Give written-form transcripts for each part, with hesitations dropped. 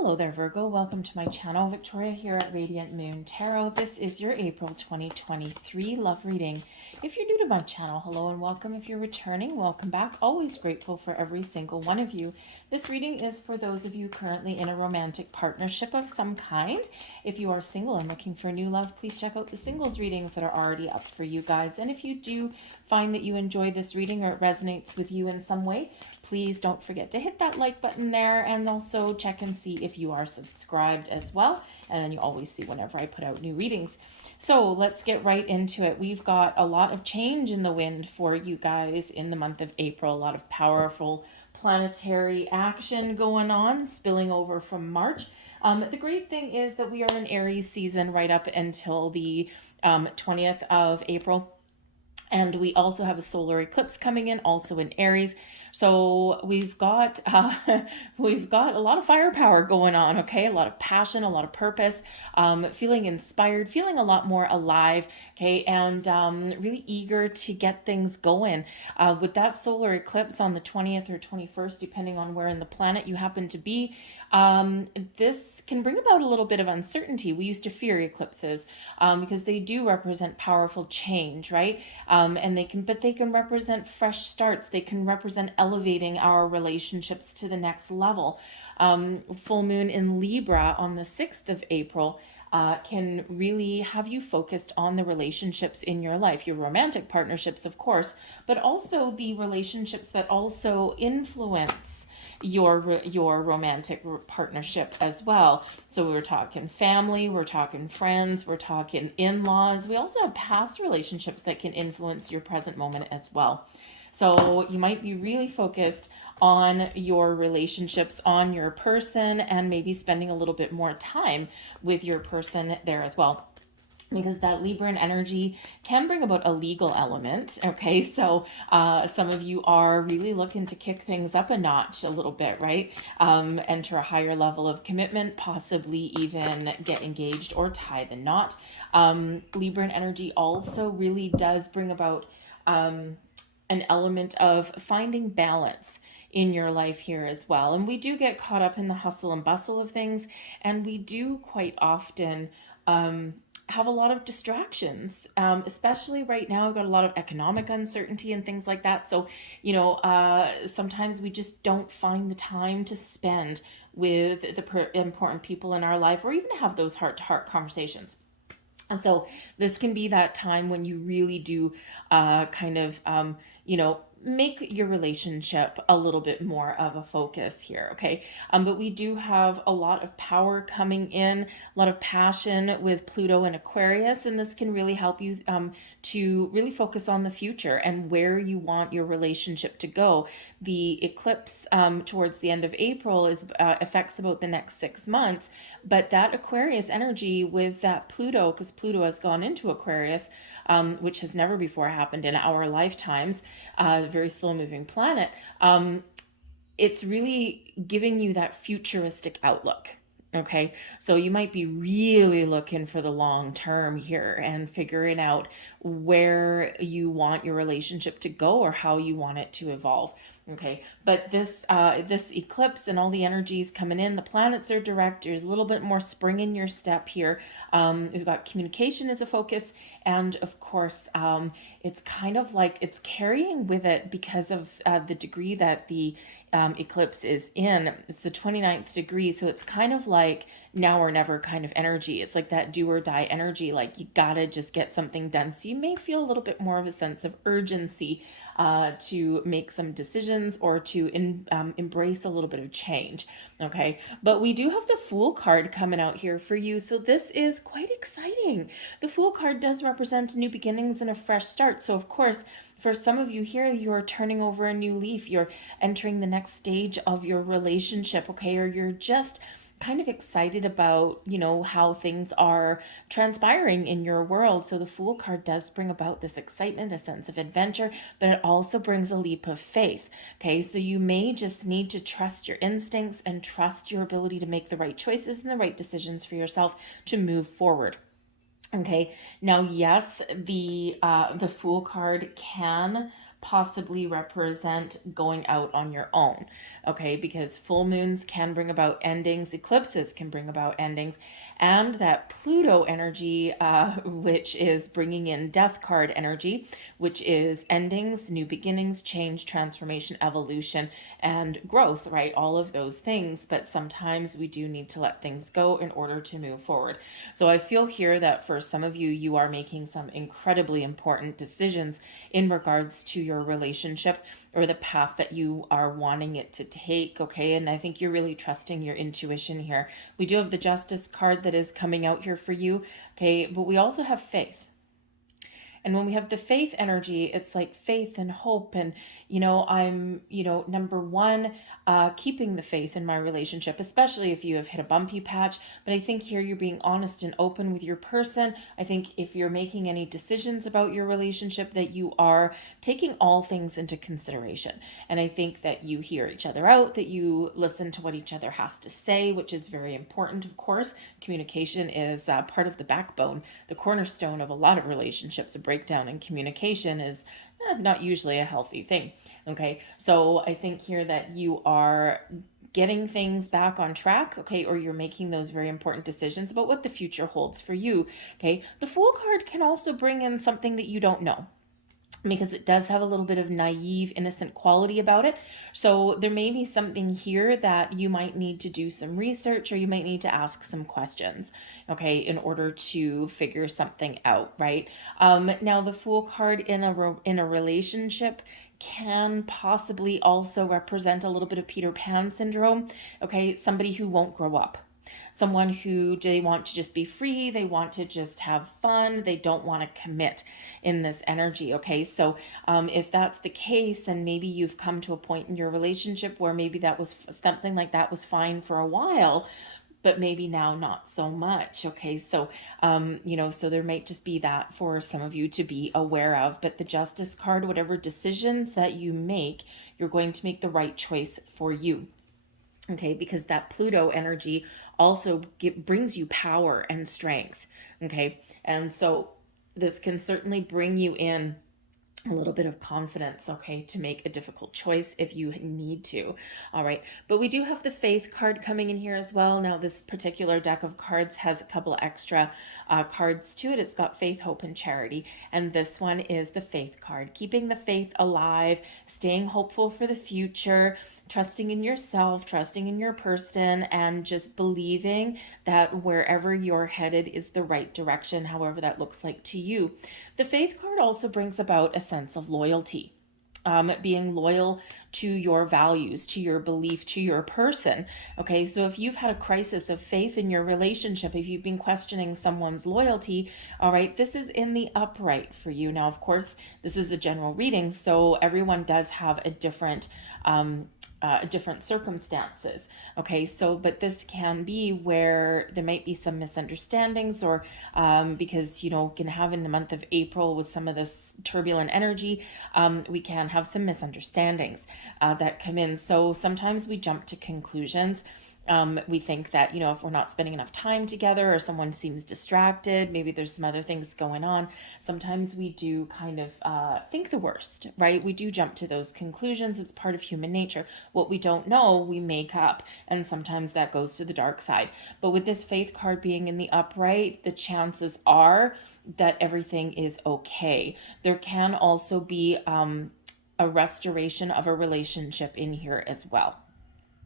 Hello there, Virgo. Welcome to my channel. Victoria here at Radiant Moon Tarot. This is your April 2023 love reading. If you're new to my channel, hello and welcome. If you're returning, welcome back. Always grateful for every single one of you. This reading is for those of you currently in a romantic partnership of some kind. If you are single and looking for new love, please check out the singles readings that are already up for you guys. And if you do find that you enjoy this reading or it resonates with you in some way, please don't forget to hit that like button there, and also check and see if you are subscribed as well. And then you always see whenever I put out new readings. So let's get right into it. We've got a lot of change in the wind for you guys in the month of April. A lot of powerful planetary action going on, spilling over from March. The great thing is that we are in Aries season right up until the 20th of April. And we also have a solar eclipse coming in, also in Aries. So we've got a lot of firepower going on. Okay, a lot of passion, a lot of purpose, feeling inspired, feeling a lot more alive. Okay, and really eager to get things going. With that solar eclipse on the 20th or 21st, depending on where in the planet you happen to be. This can bring about a little bit of uncertainty. We used to fear eclipses because they do represent powerful change, right? And they can represent fresh starts. They can represent elevating our relationships to the next level. Full moon in Libra on the 6th of April can really have you focused on the relationships in your life, your romantic partnerships, of course, but also the relationships that also influence your romantic partnership as well. So we're talking family, we're talking friends, we're talking in-laws. We also have past relationships that can influence your present moment as well. So you might be really focused on your relationships, on your person, and maybe spending a little bit more time with your person there as well, because that Libran energy can bring about a legal element. Okay, so some of you are really looking to kick things up a notch a little bit, right? Enter a higher level of commitment, possibly even get engaged or tie the knot. Libran energy also really does bring about an element of finding balance in your life here as well. And we do get caught up in the hustle and bustle of things, and we do quite often have a lot of distractions, especially right now. I've got a lot of economic uncertainty and things like that. So, sometimes we just don't find the time to spend with the important people in our life, or even have those heart-to-heart conversations. And so this can be that time when you really do make your relationship a little bit more of a focus here, okay? But we do have a lot of power coming in, a lot of passion with Pluto and Aquarius, and this can really help you to really focus on the future and where you want your relationship to go. The eclipse towards the end of April affects about the next 6 months, but that Aquarius energy with that Pluto, because Pluto has gone into Aquarius, which has never before happened in our lifetimes, a very slow moving planet, it's really giving you that futuristic outlook. Okay, so you might be really looking for the long term here and figuring out where you want your relationship to go or how you want it to evolve. Okay, but this eclipse and all the energies coming in, the planets are direct. There's a little bit more spring in your step here. We've got communication as a focus, and of course, it's kind of like it's carrying with it because of the degree that the eclipse is in. It's the 29th degree, so it's kind of like now or never kind of energy. It's like that do or die energy, like you gotta just get something done. So you may feel a little bit more of a sense of urgency to make some decisions or to embrace a little bit of change. Okay, but we do have the Fool card coming out here for you, so this is quite exciting. The Fool card does represent new beginnings and a fresh start. So of course, for some of you here, you're turning over a new leaf. You're entering the next stage of your relationship, okay? Or you're just kind of excited about, how things are transpiring in your world. So the Fool card does bring about this excitement, a sense of adventure, but it also brings a leap of faith. Okay, so you may just need to trust your instincts and trust your ability to make the right choices and the right decisions for yourself to move forward. Okay, now yes, the Fool card can possibly represent going out on your own, okay? Because full moons can bring about endings, eclipses can bring about endings, and that Pluto energy, which is bringing in death card energy, which is endings, new beginnings, change, transformation, evolution, and growth, right? All of those things, but sometimes we do need to let things go in order to move forward. So I feel here that for some of you, you are making some incredibly important decisions in regards to your relationship or the path that you are wanting it to take, okay? And I think you're really trusting your intuition here. We do have the Justice card that is coming out here for you, okay? But we also have faith. And when we have the faith energy, it's like faith and hope. And, I'm, number one, keeping the faith in my relationship, especially if you have hit a bumpy patch. But I think here you're being honest and open with your person. I think if you're making any decisions about your relationship, that you are taking all things into consideration. And I think that you hear each other out, that you listen to what each other has to say, which is very important, of course. Communication is part of the backbone, the cornerstone of a lot of relationships. A breakdown in communication is not usually a healthy thing. Okay, so I think here that you are getting things back on track, okay, or you're making those very important decisions about what the future holds for you. Okay, the Fool card can also bring in something that you don't know, because it does have a little bit of naive, innocent quality about it. So there may be something here that you might need to do some research, or you might need to ask some questions, okay, in order to figure something out, right? Now the Fool card in a relationship can possibly also represent a little bit of Peter Pan syndrome, okay? Somebody who won't grow up. Someone who they want to just be free, they want to just have fun, they don't want to commit in this energy, okay? So if that's the case, and maybe you've come to a point in your relationship where maybe that was something like that was fine for a while, but maybe now not so much, okay? So, so there might just be that for some of you to be aware of. But the Justice card, whatever decisions that you make, you're going to make the right choice for you, okay? Because that Pluto energy also brings you power and strength, okay? And so this can certainly bring you in a little bit of confidence, okay, to make a difficult choice if you need to. All right, but we do have the Faith card coming in here as well. Now this particular deck of cards has a couple extra cards to it. It's got faith, hope, and charity, and this one is the Faith card, keeping the faith alive, staying hopeful for the future, trusting in yourself, trusting in your person, and just believing that wherever you're headed is the right direction, however that looks like to you. The Faith card also brings about a sense of loyalty, being loyal to your values, to your belief, to your person. Okay, so if you've had a crisis of faith in your relationship, if you've been questioning someone's loyalty, all right, this is in the upright for you. Now, of course, this is a general reading, so everyone does have a different circumstances. Okay, so but this can be where there might be some misunderstandings, or because can have in the month of April with some of this turbulent energy, we can have some misunderstandings that come in. So sometimes we jump to conclusions. We think that, if we're not spending enough time together, or someone seems distracted, maybe there's some other things going on. Sometimes we do kind of think the worst, right? We do jump to those conclusions. It's part of human nature. What we don't know, we make up. And sometimes that goes to the dark side. But with this Faith card being in the upright, the chances are that everything is okay. There can also be a restoration of a relationship in here as well.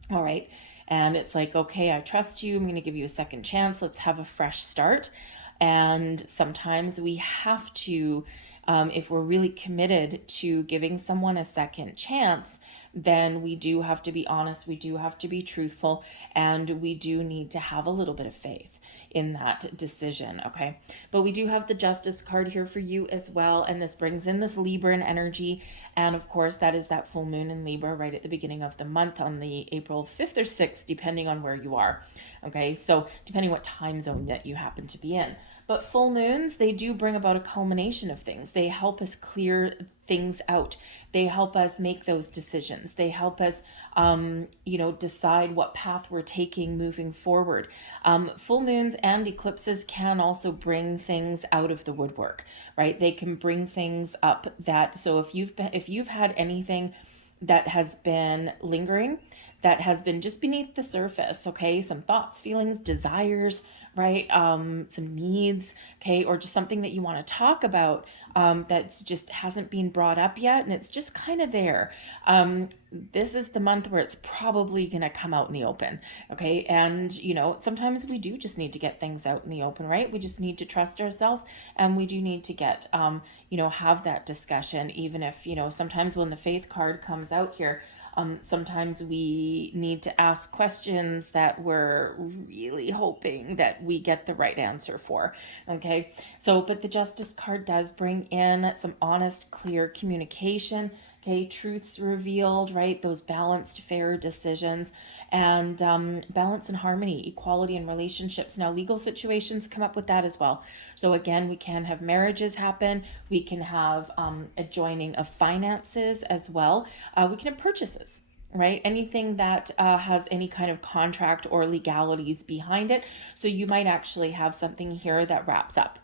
All right. And it's like, okay, I trust you. I'm going to give you a second chance. Let's have a fresh start. And sometimes we have to, if we're really committed to giving someone a second chance, then we do have to be honest. We do have to be truthful. And we do need to have a little bit of faith in that decision, okay? But we do have the Justice card here for you as well, and this brings in this Libran energy, and of course that is that full moon in Libra right at the beginning of the month on the April 5th or 6th, depending on where you are, okay? So depending what time zone that you happen to be in. But full moons, they do bring about a culmination of things. They help us clear things out. They help us make those decisions. They help us, decide what path we're taking moving forward. Full moons and eclipses can also bring things out of the woodwork, right? They can bring things up that, so if you've had anything that has been lingering, that has been just beneath the surface, okay? Some thoughts, feelings, desires, right? Some needs, okay? Or just something that you want to talk about that's just hasn't been brought up yet, and it's just kind of there. This is the month where it's probably going to come out in the open, okay? And, sometimes we do just need to get things out in the open, right? We just need to trust ourselves, and we do need to get, have that discussion, even if, sometimes when the faith card comes out here, sometimes we need to ask questions that we're really hoping that we get the right answer for. Okay. So, but the Justice card does bring in some honest, clear communication. Okay. Truths revealed, right? Those balanced, fair decisions, and balance and harmony, equality in relationships. Now, legal situations come up with that as well. So again, we can have marriages happen. We can have a joining of finances as well. We can have purchases, right? Anything that has any kind of contract or legalities behind it. So you might actually have something here that wraps up.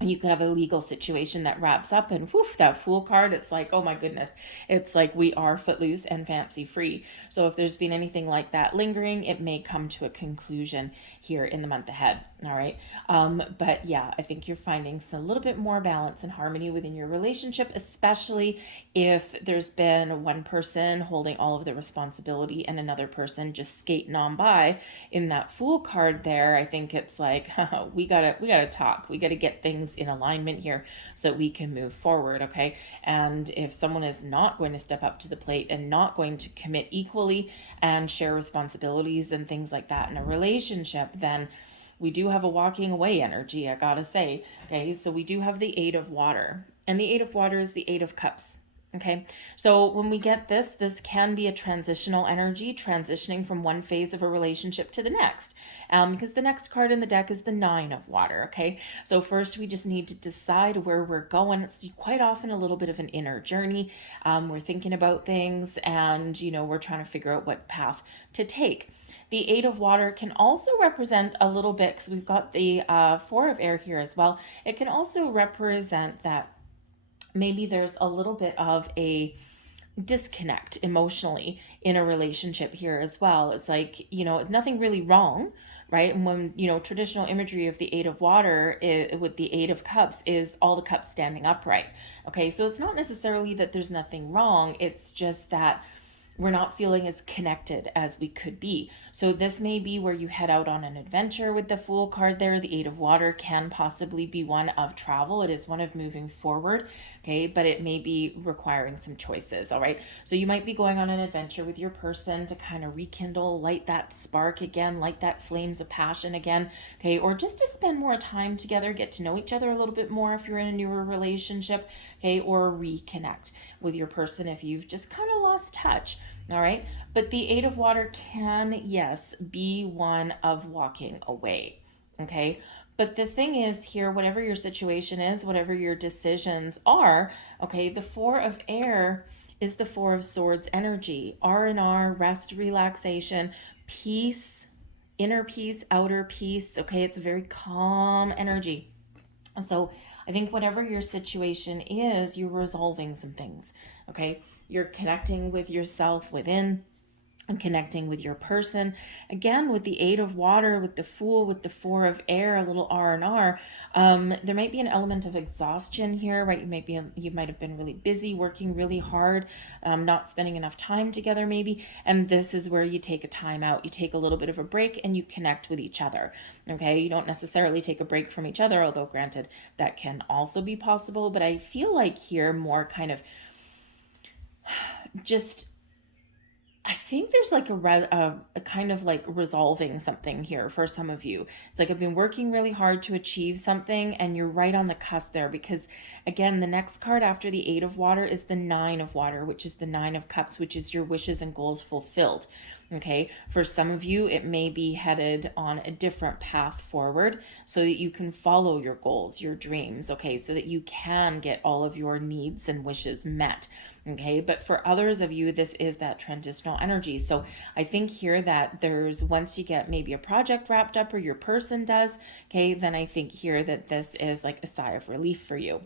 You could have a legal situation that wraps up, and whoof, that Fool card, it's like, oh my goodness, it's like we are footloose and fancy free. So if there's been anything like that lingering, it may come to a conclusion here in the month ahead. All right. But yeah, I think you're finding a little bit more balance and harmony within your relationship, especially if there's been one person holding all of the responsibility and another person just skating on by. In that Fool card there, I think it's like, we gotta talk. We gotta get things in alignment here so that we can move forward. Okay. And if someone is not going to step up to the plate and not going to commit equally and share responsibilities and things like that in a relationship, then we do have a walking away energy, I gotta say. Okay, so we do have the Eight of Water, and the Eight of Water is the Eight of Cups. Okay, so when we get this can be a transitional energy, transitioning from one phase of a relationship to the next, because the next card in the deck is the Nine of Water. Okay, so first we just need to decide where we're going. It's quite often a little bit of an inner journey. We're thinking about things, and we're trying to figure out what path to take. The Eight of Water can also represent a little bit, because we've got the Four of Air here as well. It can also represent that maybe there's a little bit of a disconnect emotionally in a relationship here as well. It's like, nothing really wrong, right? And when, traditional imagery of the Eight of Water with the Eight of Cups is all the cups standing upright. Okay, so it's not necessarily that there's nothing wrong. It's just that we're not feeling as connected as we could be. So this may be where you head out on an adventure with the Fool card there. The Eight of Water can possibly be one of travel. It is one of moving forward, okay? But it may be requiring some choices, all right? So you might be going on an adventure with your person to kind of rekindle, light that spark again, light that flames of passion again, okay? Or just to spend more time together, get to know each other a little bit more if you're in a newer relationship, okay? Or reconnect with your person if you've just kind of lost touch. All right. But the Eight of Water can, yes, be one of walking away. Okay. But the thing is here, whatever your situation is, whatever your decisions are, okay, the Four of Air is the Four of Swords energy. R&R, rest, relaxation, peace, inner peace, outer peace. Okay. It's a very calm energy. So I think whatever your situation is, you're resolving some things. Okay. You're connecting with yourself within and connecting with your person. Again, with the Eight of Water, with the Fool, with the Four of Air, a little R&R, there might be an element of exhaustion here, right? You might have been really busy, working really hard, not spending enough time together maybe. And this is where you take a time out. You take a little bit of a break and you connect with each other. Okay. You don't necessarily take a break from each other, although granted, that can also be possible. But I feel like here more kind of just, I think there's like a kind of like resolving something here for some of you. It's like I've been working really hard to achieve something, and you're right on the cusp there, because again, the next card after the Eight of Water is the Nine of Water, which is the Nine of Cups, which is your wishes and goals fulfilled. Okay, for some of you, it may be headed on a different path forward so that you can follow your goals, your dreams, okay, so that you can get all of your needs and wishes met. Okay, but for others of you, this is that transitional energy. So I think here that there's, once you get maybe a project wrapped up or your person does, okay, then I think here that this is like a sigh of relief for you.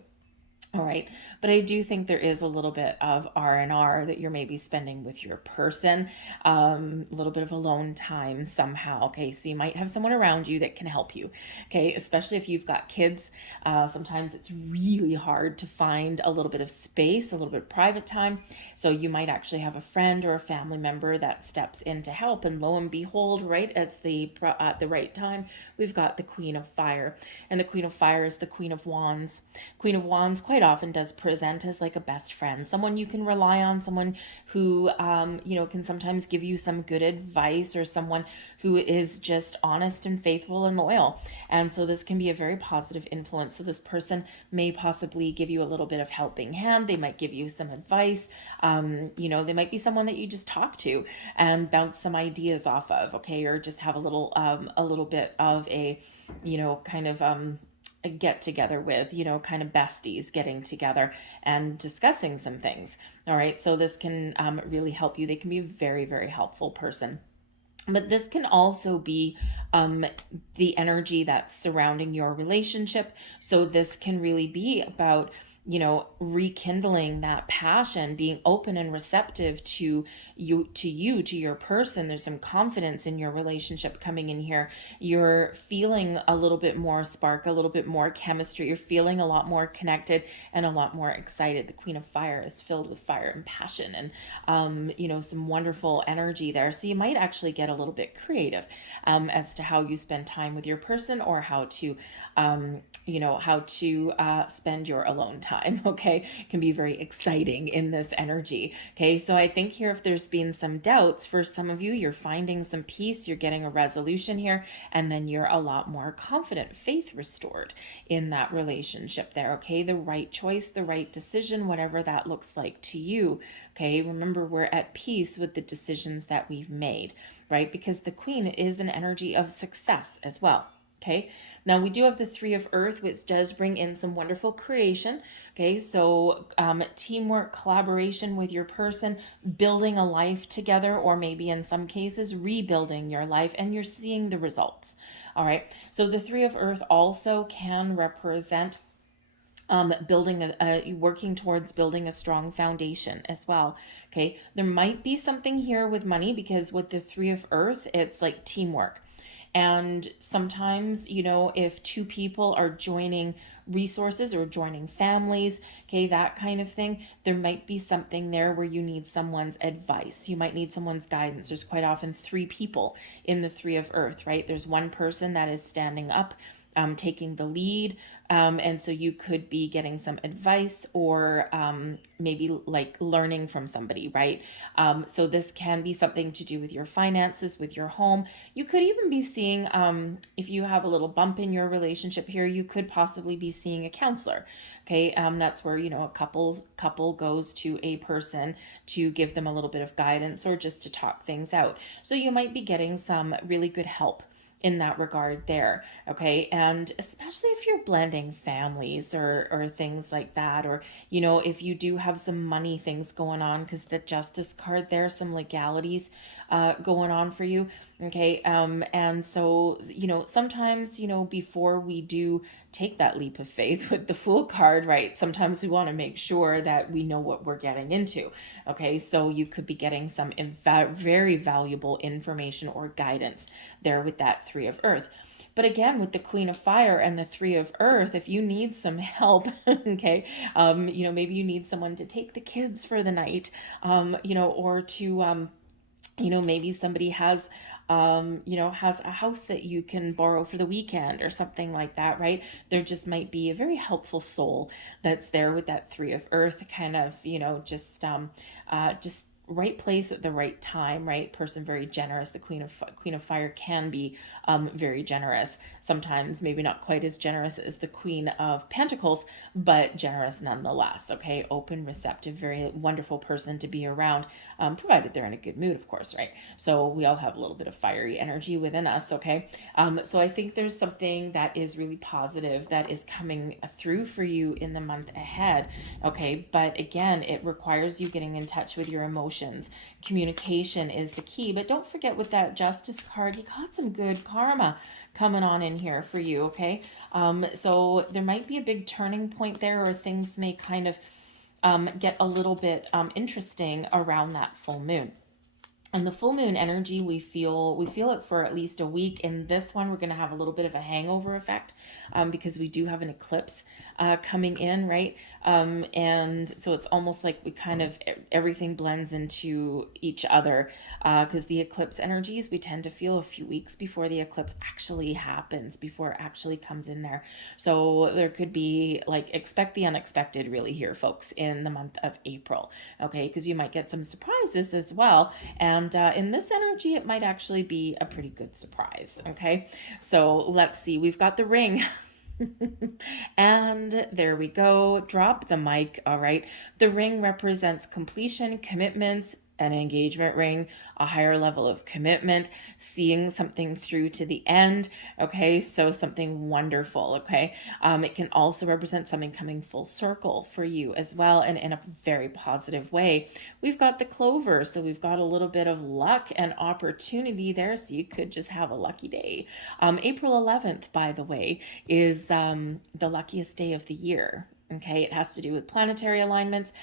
All right. But I do think there is a little bit of R&R that you're maybe spending with your person, a little bit of alone time somehow. Okay. So you might have someone around you that can help you. Okay. Especially if you've got kids. Sometimes it's really hard to find a little bit of space, a little bit of private time. So you might actually have a friend or a family member that steps in to help. And lo and behold, right at the right time, we've got the Queen of Fire. And the Queen of Fire is the Queen of Wands. Queen of Wands quite often does present as like a best friend, someone you can rely on, someone who, can sometimes give you some good advice, or someone who is just honest and faithful and loyal. And so this can be a very positive influence. So this person may possibly give you a little bit of helping hand. They might give you some advice. They might be someone that you just talk to and bounce some ideas off of, okay, or just have a little bit of a, kind of, a get together with, kind of besties getting together and discussing some things. All right. So this can really help you. They can be a very, very helpful person. But this can also be the energy that's surrounding your relationship. So this can really be about, rekindling that passion, being open and receptive to your person. There's some confidence in your relationship coming in here. You're feeling a little bit more spark, a little bit more chemistry. You're feeling a lot more connected and a lot more excited. The Queen of Fire is filled with fire and passion and, some wonderful energy there. So you might actually get a little bit creative as to how you spend time with your person, or how to spend your alone time. Okay, it can be very exciting in this energy. Okay, so I think here, if there's been some doubts for some of you, you're finding some peace, you're getting a resolution here, and then you're a lot more confident, faith restored in that relationship there. Okay, the right choice, the right decision, whatever that looks like to you. Okay, remember, we're at peace with the decisions that we've made, right? Because the Queen is an energy of success as well. Okay, now we do have the Three of Earth, which does bring in some wonderful creation. Okay, so teamwork, collaboration with your person, building a life together, or maybe in some cases rebuilding your life, and you're seeing the results. All right, so the Three of Earth also can represent working towards building a strong foundation as well. Okay, there might be something here with money, because with the Three of Earth, it's like teamwork. And sometimes, if two people are joining resources or joining families, okay, that kind of thing, there might be something there where you need someone's advice. You might need someone's guidance. There's quite often three people in the Three of Earth, right? There's one person that is standing up, taking the lead. And so you could be getting some advice, or maybe like learning from somebody, right? So this can be something to do with your finances, with your home. You could even be seeing, if you have a little bump in your relationship here, you could possibly be seeing a counselor. Okay, that's where, a couple goes to a person to give them a little bit of guidance, or just to talk things out. So you might be getting some really good help in that regard there. Okay, and especially if you're blending families or things like that, or if you do have some money things going on, because the Justice card there, some legalities going on for you. Okay, and so sometimes before we do take that leap of faith with the Fool card, right, sometimes we want to make sure that we know what we're getting into. Okay, so you could be getting some very valuable information or guidance there with that Three of Earth. But again, with the Queen of Fire and the Three of Earth, if you need some help, okay, maybe you need someone to take the kids for the night, or to, maybe somebody has a house that you can borrow for the weekend or something like that, right? There just might be a very helpful soul that's there with that Three of Earth, kind of, just right place at the right time, right person, very generous. The Queen of Fire can be very generous. Sometimes maybe not quite as generous as the Queen of Pentacles, but generous nonetheless. Okay, open, receptive, very wonderful person to be around, provided they're in a good mood, of course, right? So we all have a little bit of fiery energy within us. Okay, so I think there's something that is really positive that is coming through for you in the month ahead. Okay, but again, it requires you getting in touch with your emotions. Communication is the key, but don't forget with that Justice card, you got some good karma coming on in here for you. Okay, so there might be a big turning point there, or things may kind of get a little bit interesting around that full moon. And the full moon energy, we feel it for at least a week. In this one, we're going to have a little bit of a hangover effect, because we do have an eclipse coming in, right? And so it's almost like we kind of, everything blends into each other, because the eclipse energies, we tend to feel a few weeks before the eclipse actually happens, before it actually comes in there. So there could be, like, expect the unexpected really here, folks, in the month of April. Okay, because you might get some surprises as well. And in this energy, it might actually be a pretty good surprise. Okay, so let's see. We've got the ring. And there we go. Drop the mic. All right. The ring represents completion, commitments, an engagement ring, a higher level of commitment, seeing something through to the end. Okay, so something wonderful. Okay, it can also represent something coming full circle for you as well, and in a very positive way. We've got the clover, so we've got a little bit of luck and opportunity there, so you could just have a lucky day. April 11th, by the way, is the luckiest day of the year. Okay, it has to do with planetary alignments.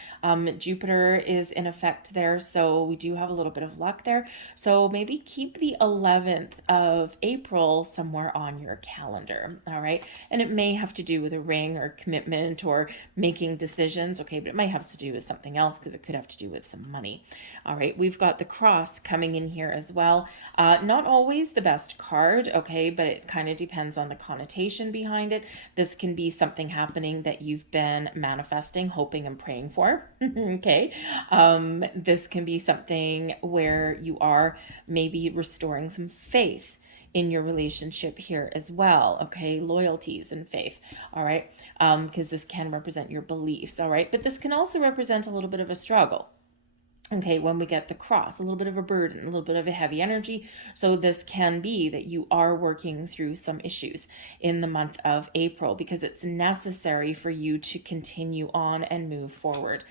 Jupiter is in effect there, so we do have a little bit of luck there. So maybe keep the 11th of April somewhere on your calendar. All right, and it may have to do with a ring or commitment or making decisions. Okay, but it might have to do with something else, because it could have to do with some money. All right, we've got the cross coming in here as well. Not always the best card, okay, but it kind of depends on the connotation behind it. This can be something happening that you've been manifesting, hoping, and praying for. Okay, this can be something where you are maybe restoring some faith in your relationship here as well. Okay, loyalties and faith. All right, because this can represent your beliefs. All right, but this can also represent a little bit of a struggle. Okay, when we get the cross, a little bit of a burden, a little bit of a heavy energy. So this can be that you are working through some issues in the month of April, because it's necessary for you to continue on and move forward.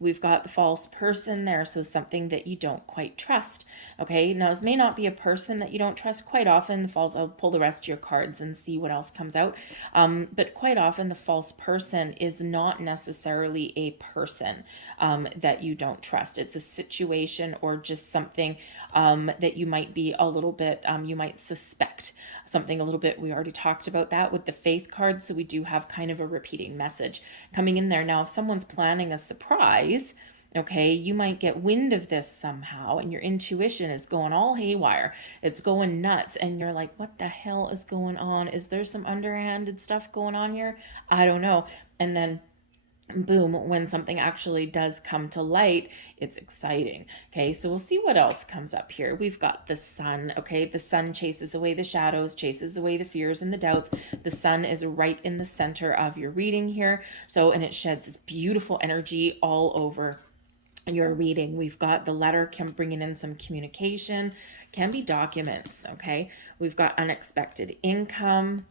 We've got the false person there, so something that you don't quite trust. Okay, now this may not be a person that you don't trust. Quite often the false, I'll pull the rest of your cards and see what else comes out. But quite often the false person is not necessarily a person that you don't trust. It's a situation or just something that you might be a little bit, you might suspect something a little bit. We already talked about that with the faith card, so we do have kind of a repeating message coming in there. Now, if someone's planning a surprise, okay, you might get wind of this somehow, and your intuition is going all haywire. It's going nuts, and you're like, what the hell is going on? Is there some underhanded stuff going on here? I don't know. And then boom, when something actually does come to light, it's exciting. Okay, so we'll see what else comes up here. We've got the sun. Okay, the sun chases away the shadows, chases away the fears and the doubts. The sun is right in the center of your reading here. So, and it sheds this beautiful energy all over your reading. We've got the letter bringing in some communication, can be documents. Okay, we've got unexpected income.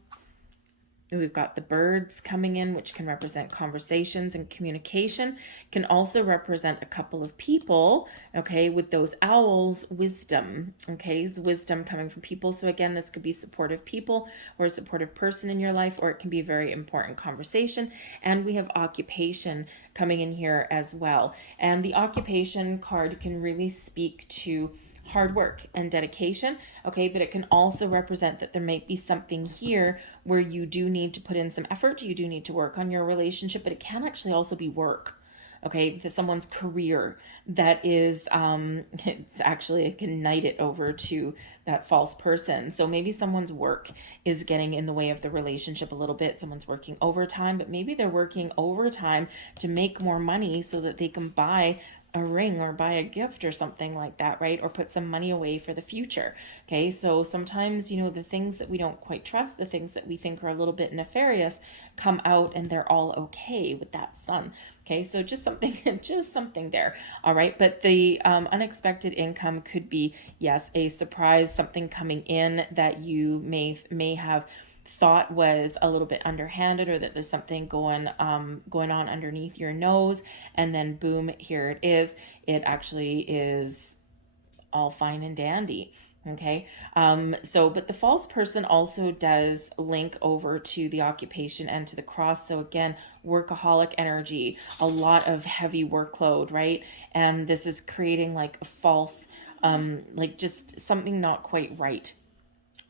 We've got the birds coming in, which can represent conversations and communication. Can also represent a couple of people, okay, with those owls, wisdom, okay, is wisdom coming from people. So again, this could be supportive people or a supportive person in your life, or it can be a very important conversation. And we have occupation coming in here as well. And the occupation card can really speak to hard work and dedication, okay, but it can also represent that there might be something here where you do need to put in some effort, you do need to work on your relationship, but it can actually also be work, okay, for someone's career that is, it's actually, it can knight it over to that false person. So maybe someone's work is getting in the way of the relationship a little bit. Someone's working overtime, but maybe they're working overtime to make more money so that they can buy a ring or buy a gift or something like that, right? Or put some money away for the future. Okay, so sometimes, the things that we don't quite trust, the things that we think are a little bit nefarious, come out and they're all okay with that sun. Okay, so just something, just something there. All right, but the unexpected income could be, yes, a surprise, something coming in that you may have thought was a little bit underhanded, or that there's something going on underneath your nose, and then boom, here it is. It actually is all fine and dandy. Okay. But the false person also does link over to the occupation and to the cross. So again, workaholic energy, a lot of heavy workload, right? And this is creating like a false, like just something not quite right.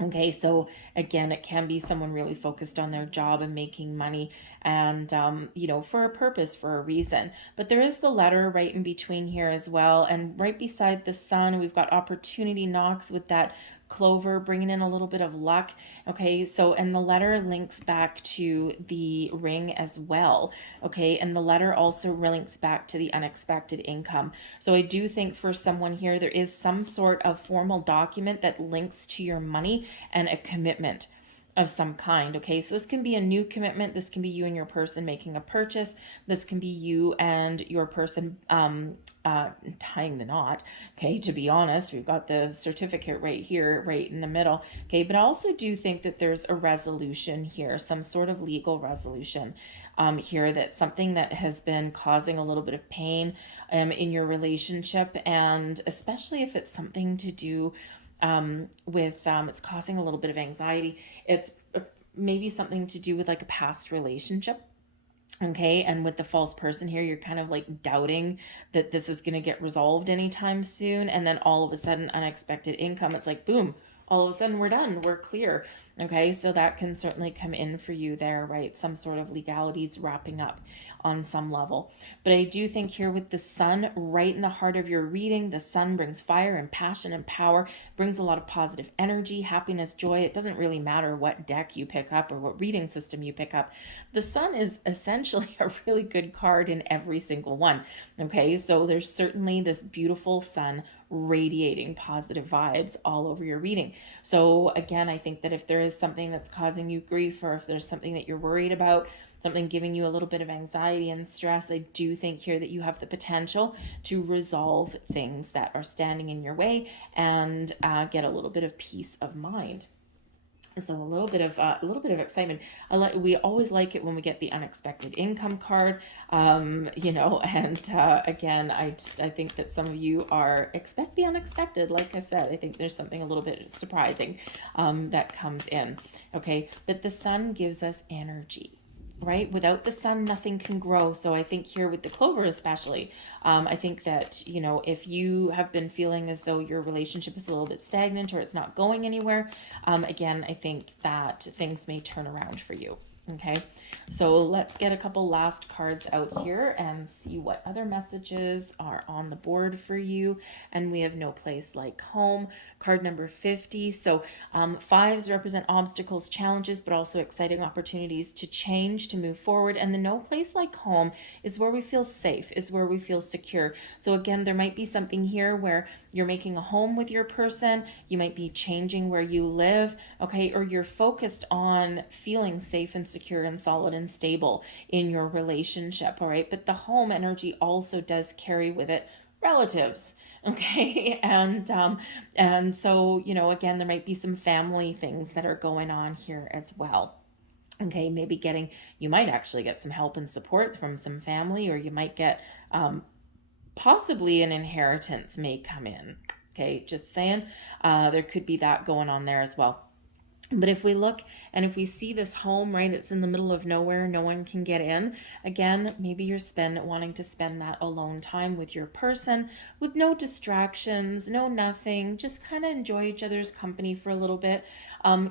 Okay, so again, it can be someone really focused on their job and making money, and, for a purpose, for a reason. But there is the letter right in between here as well. And right beside the sun, we've got opportunity knocks with that clover, bringing in a little bit of luck. Okay, so, and the letter links back to the ring as well. Okay, and the letter also links back to the unexpected income. So I do think for someone here, there is some sort of formal document that links to your money and a commitment of some kind. Okay, so this can be a new commitment. This can be you and your person making a purchase. This can be you and your person tying the knot. Okay, to be honest, we've got the certificate right here, right in the middle. Okay, but I also do think that there's a resolution here, some sort of legal resolution here, that's something that has been causing a little bit of pain in your relationship, and especially if it's something to do with it's causing a little bit of anxiety. It's maybe something to do with like a past relationship. Okay, and with the false person here, you're kind of like doubting that this is going to get resolved anytime soon, and then all of a sudden, unexpected income. It's like boom, all of a sudden we're done, we're clear. Okay, so that can certainly come in for you there, right? Some sort of legalities wrapping up on some level. But I do think here with the sun right in the heart of your reading, the sun brings fire and passion and power, brings a lot of positive energy, happiness, joy. It doesn't really matter what deck you pick up or what reading system you pick up. The sun is essentially a really good card in every single one. Okay, so there's certainly this beautiful sun radiating positive vibes all over your reading. So again, I think that if there is something that's causing you grief, or if there's something that you're worried about, something giving you a little bit of anxiety and stress, I do think here that you have the potential to resolve things that are standing in your way, and get a little bit of peace of mind. So a little bit of excitement. We always like it when we get the unexpected income card, and again, I think that some of you expect the unexpected. Like I said, I think there's something a little bit surprising that comes in. Okay, but the sun gives us energy. Right? Without the sun, nothing can grow. So I think here with the clover especially, I think that, if you have been feeling as though your relationship is a little bit stagnant or it's not going anywhere, again, I think that things may turn around for you. Okay, so let's get a couple last cards out here and see what other messages are on the board for you. And we have no place like home, card number 50. So fives represent obstacles, challenges, but also exciting opportunities to change, to move forward. And the no place like home is where we feel safe, is where we feel secure. So again, there might be something here where you're making a home with your person, you might be changing where you live, okay, or you're focused on feeling safe and secure and solid and stable in your relationship, all right? But the home energy also does carry with it relatives, okay? And so, again, there might be some family things that are going on here as well. Okay, maybe you might actually get some help and support from some family, or you might get possibly an inheritance may come in. Okay, just saying, there could be that going on there as well. But if we look and if we see this home, right, it's in the middle of nowhere, no one can get in. Again, maybe you're wanting to spend that alone time with your person with no distractions, no nothing, just kind of enjoy each other's company for a little bit,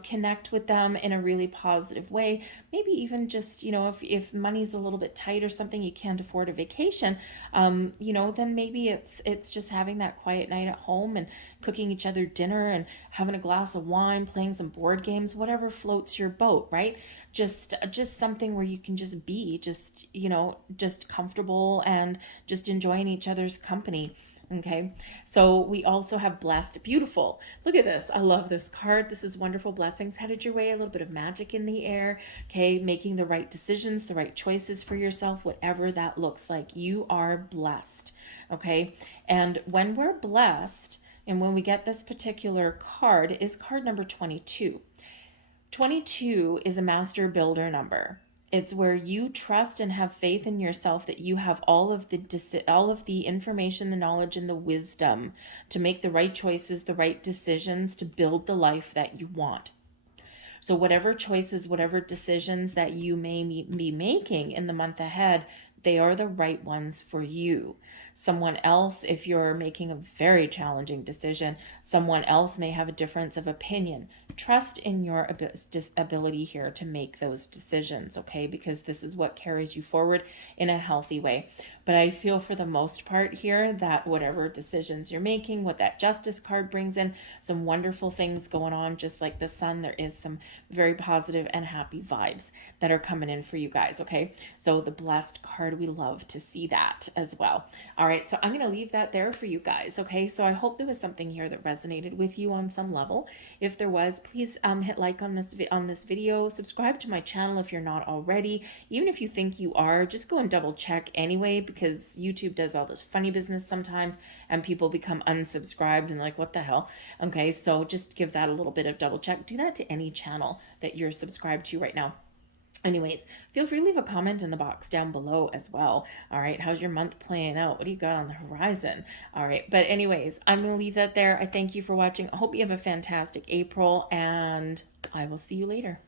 connect with them in a really positive way. Maybe even just, if money's a little bit tight or something, you can't afford a vacation, then maybe it's just having that quiet night at home and cooking each other dinner and having a glass of wine, playing some board board games, whatever floats your boat, right? Just something where you can just be just, you know, just comfortable and just enjoying each other's company. Okay, so we also have blessed, beautiful. Look at this. I love this card. This is wonderful blessings headed your way, a little bit of magic in the air. Okay, making the right decisions, the right choices for yourself, whatever that looks like. You are blessed. Okay, and when we're blessed, and when we get this particular card, is card number 22. 22 is a master builder number. It's where you trust and have faith in yourself that you have all of the information, the knowledge, and the wisdom to make the right choices, the right decisions to build the life that you want. So whatever choices, whatever decisions that you may be making in the month ahead, they are the right ones for you. Someone else, if you're making a very challenging decision, someone else may have a difference of opinion. Trust in your ability here to make those decisions, okay? Because this is what carries you forward in a healthy way. But I feel for the most part here that whatever decisions you're making, what that justice card brings in, some wonderful things going on, just like the sun, there is some very positive and happy vibes that are coming in for you guys, okay? So the blessed card, we love to see that as well. All right, so I'm going to leave that there for you guys, okay? So I hope there was something here that resonated with you on some level. If there was, please hit like on this video, subscribe to my channel if you're not already. Even if you think you are, just go and double check anyway, because YouTube does all this funny business sometimes and people become unsubscribed and like, what the hell? Okay, so just give that a little bit of double check. Do that to any channel that you're subscribed to right now. Anyways, feel free to leave a comment in the box down below as well. All right, how's your month playing out? What do you got on the horizon? All right, but anyways, I'm going to leave that there. I thank you for watching. I hope you have a fantastic April, and I will see you later.